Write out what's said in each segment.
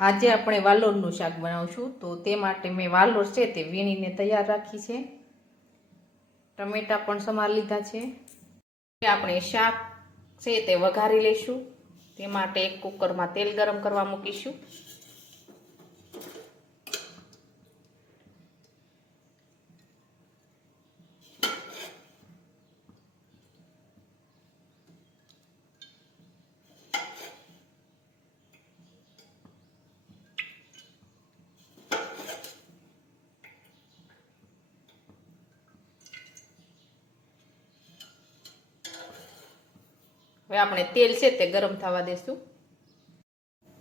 આજે આપણે વાલોરનું શાક બનાવશું. તો તે માટે મેં વાલોર છે તે વીણીને તૈયાર રાખી છે. ટમેટા પણ સમાર લીધા છે. આપણે શાક છે તે વઘારી લઈશું. તે માટે એક કુકરમાં તેલ ગરમ કરવા મૂકીશું. હવે આપણે તેલ છે તે ગરમ થવા દેશું.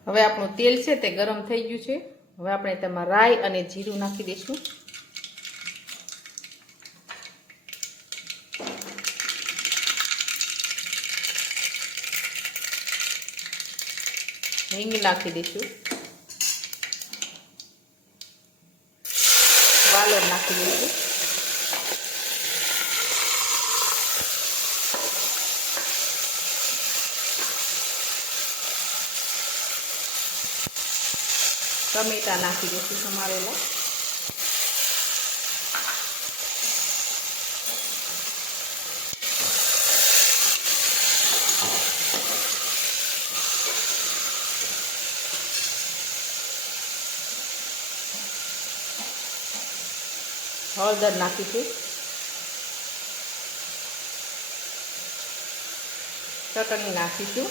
હવે આપણું તેલ છે તે ગરમ થઈ ગયું છે. હવે આપણે તેમાં રાઈ અને જીરું નાખી દઈશું. હિંગ નાખી દઈશું. વાલોર નાખી દઈશું. ટમેટા નાખી દઈશું સમારેલા. હળદર નાખીશું. ચટણી નાખીશું.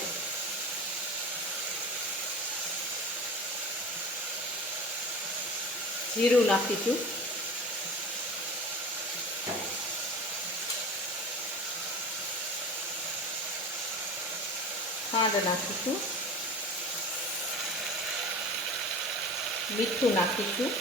જીરું નાખીશું. ખાંડ નાખીશું. મીઠું નાખીશું.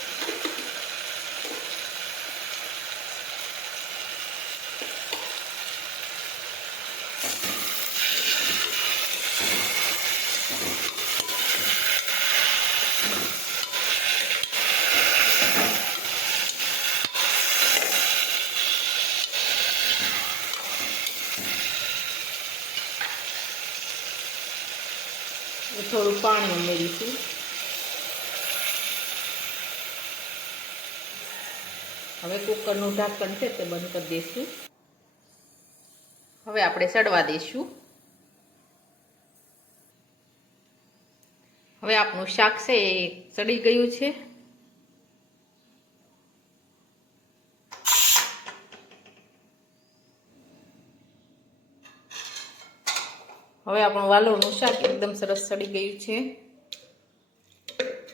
થોડું પાણી ઉમેરીશું. હવે કુકરનું ઢાંકણ છે તે બંધ કરી દઈશું. હવે આપણે સડવા દઈશું. હવે આપણું શાક છે એ સડી ગયું છે. હવે આપણું વાલોરનું શાક એકદમ સરસ સડી ગયું છે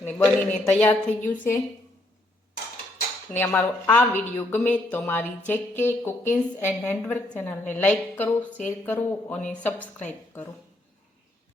અને બનીને તૈયાર થઈ ગયું છે. અને અમારો આ વિડીયો ગમે તો મારી જેકે કુકિંગ્સ એન્ડ હેન્ડવર્ક ચેનલને લાઈક કરો, શેર કરો અને સબસ્ક્રાઈબ કરો.